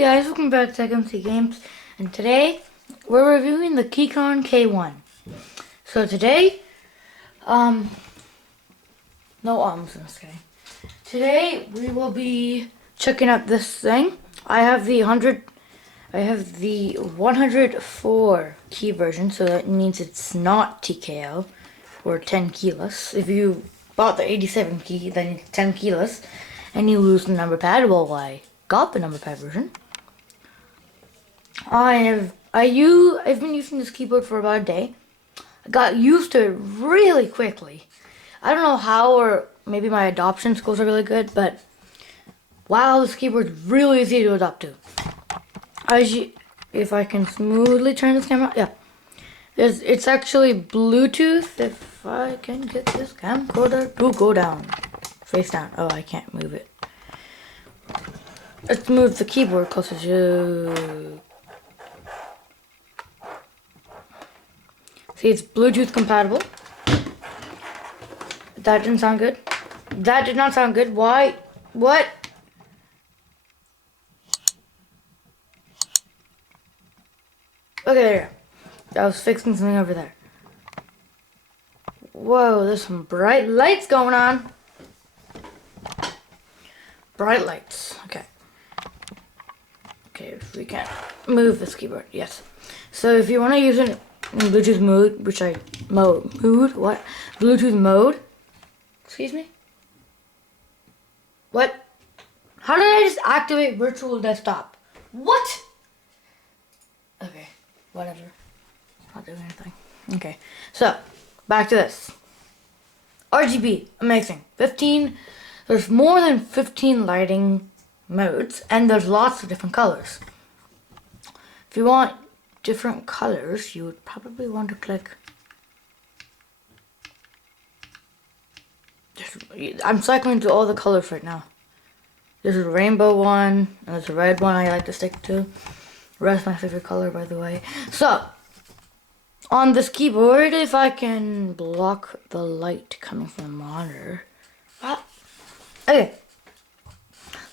Hey guys, welcome back to MC Games, and today we're reviewing the Keychron K1. So today, no ums in this game. Today we will be checking out this thing. I have the 104 key version, so that means it's not TKO or 10 keyless. If you bought the 87 key, then it's 10 keyless, and you lose the number pad. Well, I got the number pad version. I've been using this keyboard for about a day. I got used to it really quickly. I don't know how, or maybe my adoption skills are really good, but wow, this keyboard's really easy to adopt to. If I can smoothly turn this camera, yeah. It's actually Bluetooth. If I can get this camcorder to go down, face down. Oh, I can't move it. Let's move the keyboard closer to. See, it's Bluetooth compatible. That didn't sound good. That did not sound good. Why? What? Okay, there. I was fixing something over there. Whoa, there's some bright lights going on. Bright lights. Okay. Okay, if we can move this keyboard. Yes. So if you want to use it in Bluetooth mode, Bluetooth mode. Excuse me? What? How did I just activate virtual desktop? What? Okay, whatever. Not doing anything. Okay, so back to this. RGB, amazing. 15. There's more than 15 lighting modes, and there's lots of different colors. If you want different colors, you would probably want to click. I'm cycling through all the colors right now. There's a rainbow one, and there's a red one I like to stick to. Red's my favorite color, by the way. So, on this keyboard, if I can block the light coming from the monitor. Okay.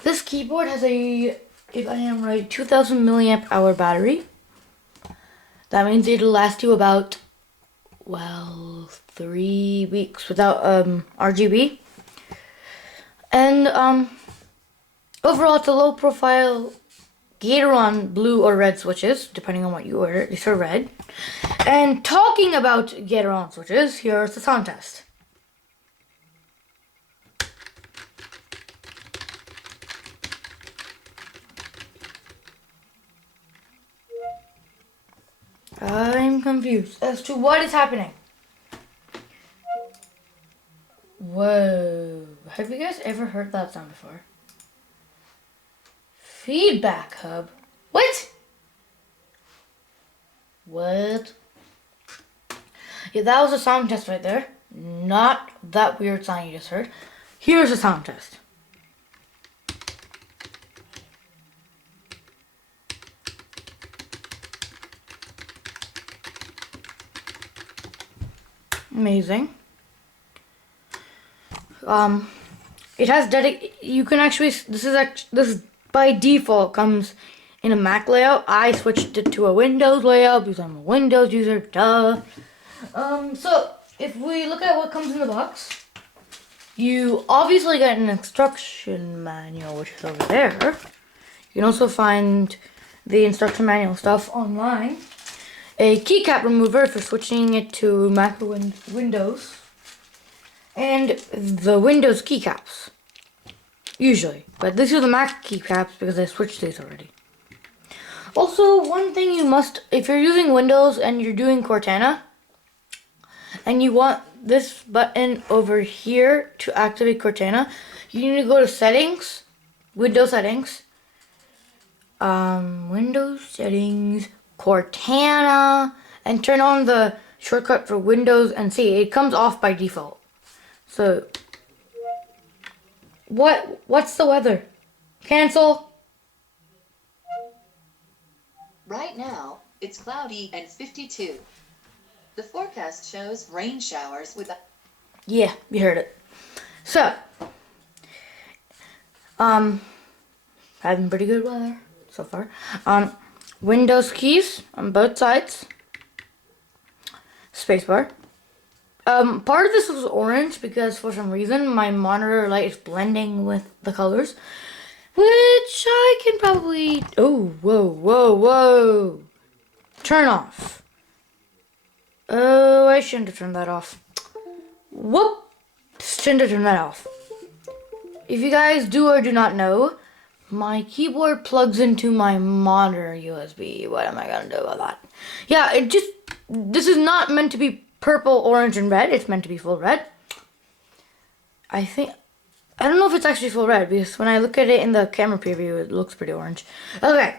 This keyboard has a, if I am right, 2000 milliamp hour battery. That means it'll last you about, well, 3 weeks without RGB. And overall, it's a low profile Keychron blue or red switches, depending on what you order. These are red. And talking about Keychron switches, here's the sound test. I'm confused as to what is happening. Whoa. Have you guys ever heard that sound before? Feedback hub. What? What? Yeah, that was a sound test right there. Not that weird sound you just heard. Here's a sound test. Amazing. It has you can actually, this is by default comes in a Mac layout. I switched it to a Windows layout because I'm a Windows user, duh. So if we look at what comes in the box, you obviously get an instruction manual, which is over there. You can also find the instruction manual stuff online. A keycap remover for switching it to Mac or Windows. And the Windows keycaps. Usually. But these are the Mac keycaps because I switched these already. Also, one thing you must, if you're using Windows and you're doing Cortana, and you want this button over here to activate Cortana, you need to go to Settings, Windows Settings, Windows Settings, Cortana, and turn on the shortcut for Windows, and see, it comes off by default. So, what's the weather? Cancel. Right now, it's cloudy and 52. The forecast shows rain showers with a... Yeah, you heard it. So, having pretty good weather. so far. Windows keys on both sides. Spacebar. Part of this was orange because for some reason my monitor light is blending with the colors, which I can probably, oh, whoa, turn off. Oh, I shouldn't have turned that off. Whoop, shouldn't have turned that off. If you guys do or do not know, my keyboard plugs into my monitor USB. What am I gonna do about that? Yeah, this is not meant to be purple, orange, and red. It's meant to be full red. I don't know if it's actually full red because when I look at it in the camera preview, it looks pretty orange. Okay.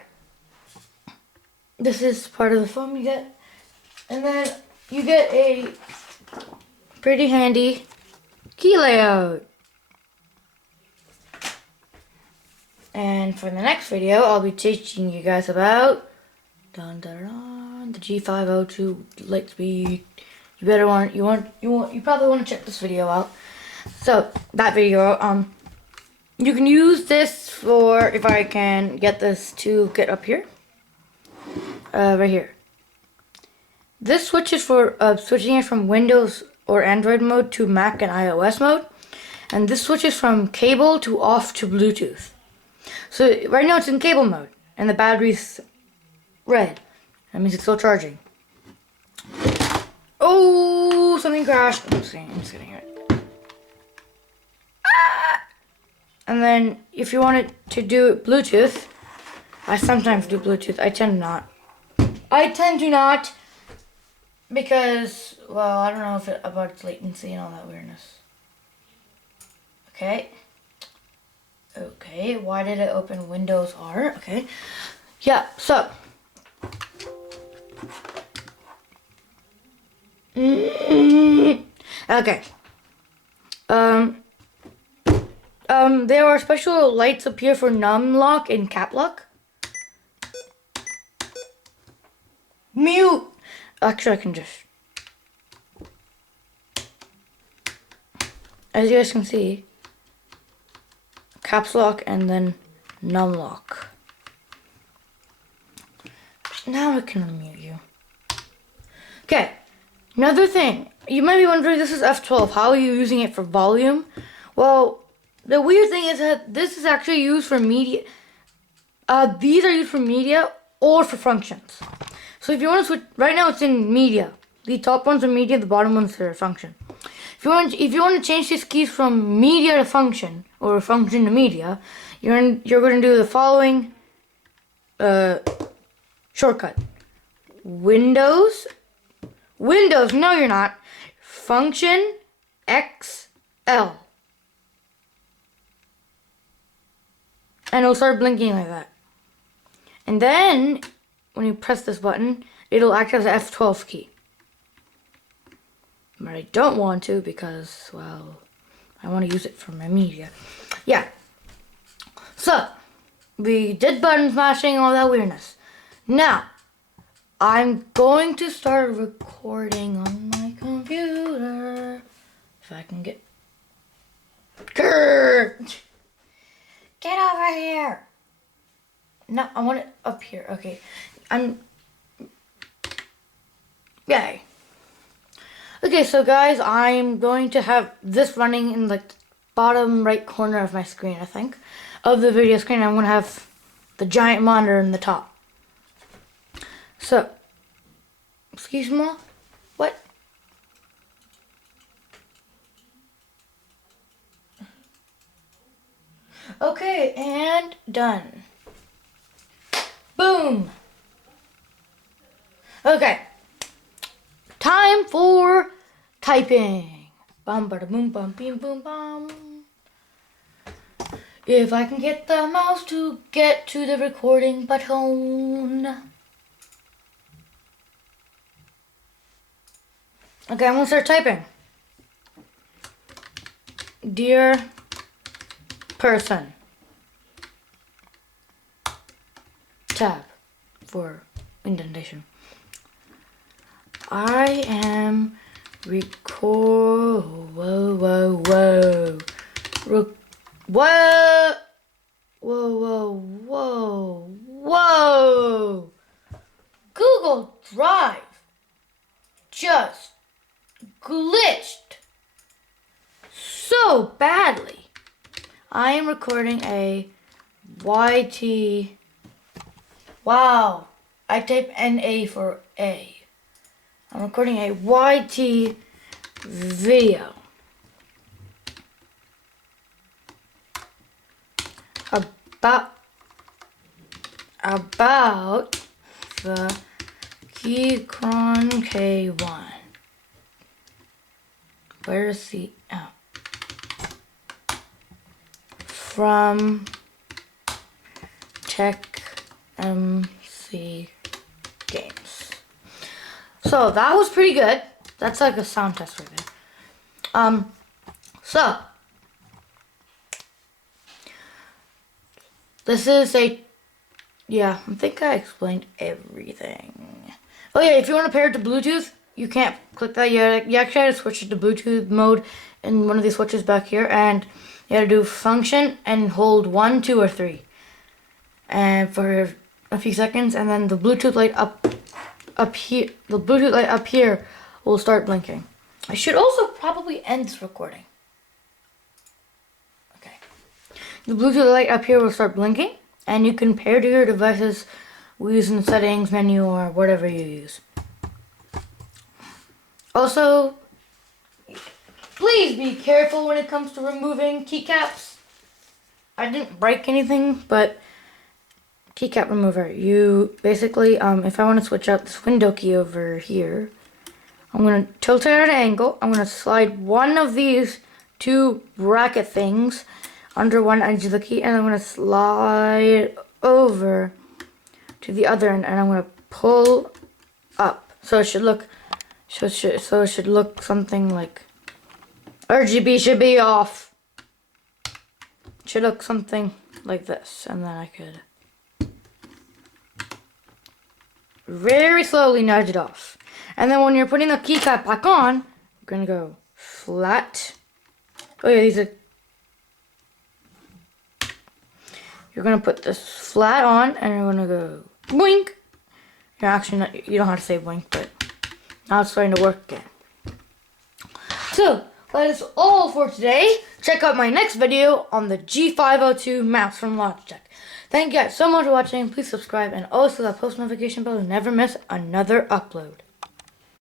This is part of the foam you get. And then you get a pretty handy key layout. And for the next video, I'll be teaching you guys about the G502 Lightspeed. You probably want to check this video out. So that video, you can use this for, if I can get this to get up here, right here. This switches for switching it from Windows or Android mode to Mac and iOS mode, and this switches from cable to off to Bluetooth. So right now it's in cable mode, and the battery's red. That means it's still charging. Oh, something crashed. I'm just kidding. And then if you want it to do Bluetooth, I sometimes do Bluetooth. I tend to not because, well, I don't know if about its latency and all that weirdness. Okay, why did it open Windows R? Okay, yeah, so okay. There are special lights up here for num lock and cap lock. Mute. Actually, I can just. As you guys can see, caps lock and then num lock. Now I can unmute you. Okay. Another thing, you might be wondering, this is F12. How are you using it for volume? Well, the weird thing is that this is actually used for media. These are used for media or for functions. So if you want to switch, right now it's in media. The top ones are media, the bottom ones are function. If you want to change these keys from media to function or function to media, you're going to do the following shortcut. Windows, no you're not. Function XL. And it'll start blinking like that. And then, when you press this button, it'll act as an F12 key. But I don't want to because, well, I want to use it for my media. Yeah. So, we did button smashing, all that weirdness. Now, I'm going to start recording on my computer. If I can get... Grrr! Get over here! No, I want it up here. Okay. Yay. Okay, so guys, I'm going to have this running in the bottom right corner of my screen, I think. Of the video screen, I'm going to have the giant monitor in the top. So, excuse me? What? Okay, and done. Boom. Okay. Time for typing. Bum ba da boom bum beam boom bum. If I can get the mouse to get to the recording button. Okay, I'm gonna start typing. Dear person. Tab for indentation. I am Whoa! Google Drive just glitched so badly. I am recording a YT. Wow. I type NA for A. I'm recording a YT video about the Keychron K1. Where's the from Tech MC Games. So that was pretty good. That's like a sound test right there. So this is I think I explained everything. Oh yeah, if you want to pair it to Bluetooth, you can't click that. You actually have to switch it to Bluetooth mode in one of these switches back here, and you have to do function and hold 1, 2, or 3, and for a few seconds, and then the Bluetooth light up here. The Bluetooth light up here will start blinking. I should also probably end this recording. Okay. The Bluetooth light up here will start blinking, and you can pair to your devices using the settings menu or whatever you use. Also, please be careful when it comes to removing keycaps. I didn't break anything, but keycap remover. You basically, if I want to switch out this window key over here, I'm going to tilt it at an angle. I'm going to slide one of these two bracket things under one edge of the key, and I'm going to slide over to the other end, and I'm going to pull up. So it should look, so it should look something like RGB should be off. It should look something like this, and then I could very slowly nudge it off. And then when you're putting the keycap back on, we're gonna go flat. Oh yeah, these are. You're gonna put this flat on, and you're gonna go blink. You're actually not. You don't have to say blink, but now it's starting to work again. So that is all for today. Check out my next video on the G502 mouse from Logitech. Thank you guys so much for watching. Please subscribe and also that post notification bell to never miss another upload.